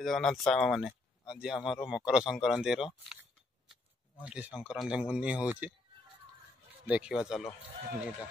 जगन्नाथ सांग मैंने आज आमर मकर संक्रांति संक्रांति मुनि हूँ देखा चलो मुनिटा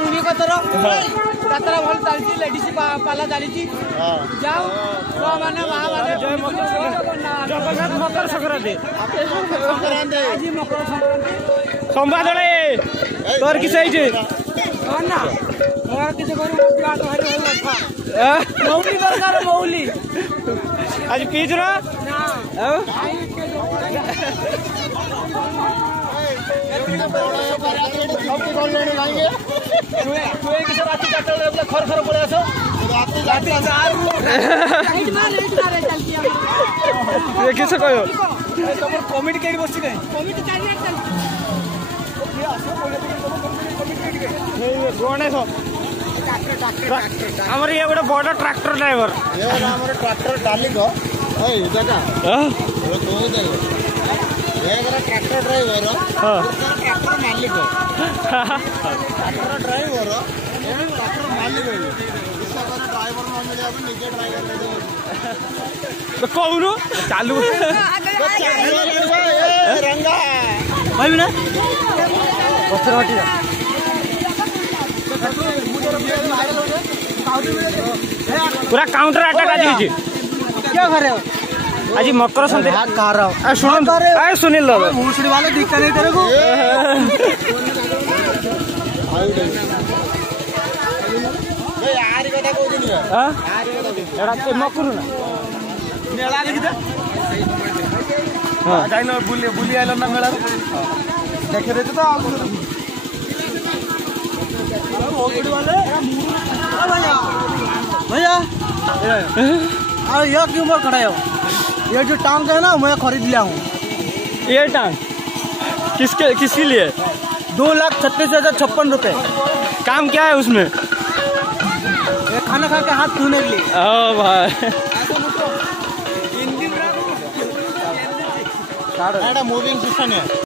मुनि कतर यात्रा भल चलती लेडीज पाला चलती जाओ माने जगन्नाथ मकर संक्रांति आज मकर संक्रांति संवाद तोर किस ना मोर किस मौली दरकार मौली आज पीज ना खर खर पड़े किस कह तुम कमिटी कहीं बस गणेश आमर ये गोटे बड़ ट्रैक्टर ड्राइवर ट्रैक्टर डालिक ट्रैक्टर ड्राइवर ट्रैक्टर मालिक ट्रैक्टर ड्राइवर ट्रैक्टर मालिक ड्राइवर न मिले निजे ड्राइवर कहून चालू रंगा भाई ना पचर हटी पूरा काउंटर अटैक आज क्या करे आज मकर संक्रांति सुनील भूसड़ी वाले दिखता नहीं तेरे को मकर ना मेला देखी जाइन बुली आल ना मेला देखे देते तो भैया यह क्यों खड़ा है ये जो टांग है ना मैं खरीद लिया हूँ ये टांग किसके लिए 2,36,056 रुपए काम क्या है उसमें ये खाना खा के हाथ धोने के लिए ओ भाई मूविंग सिस्टम है।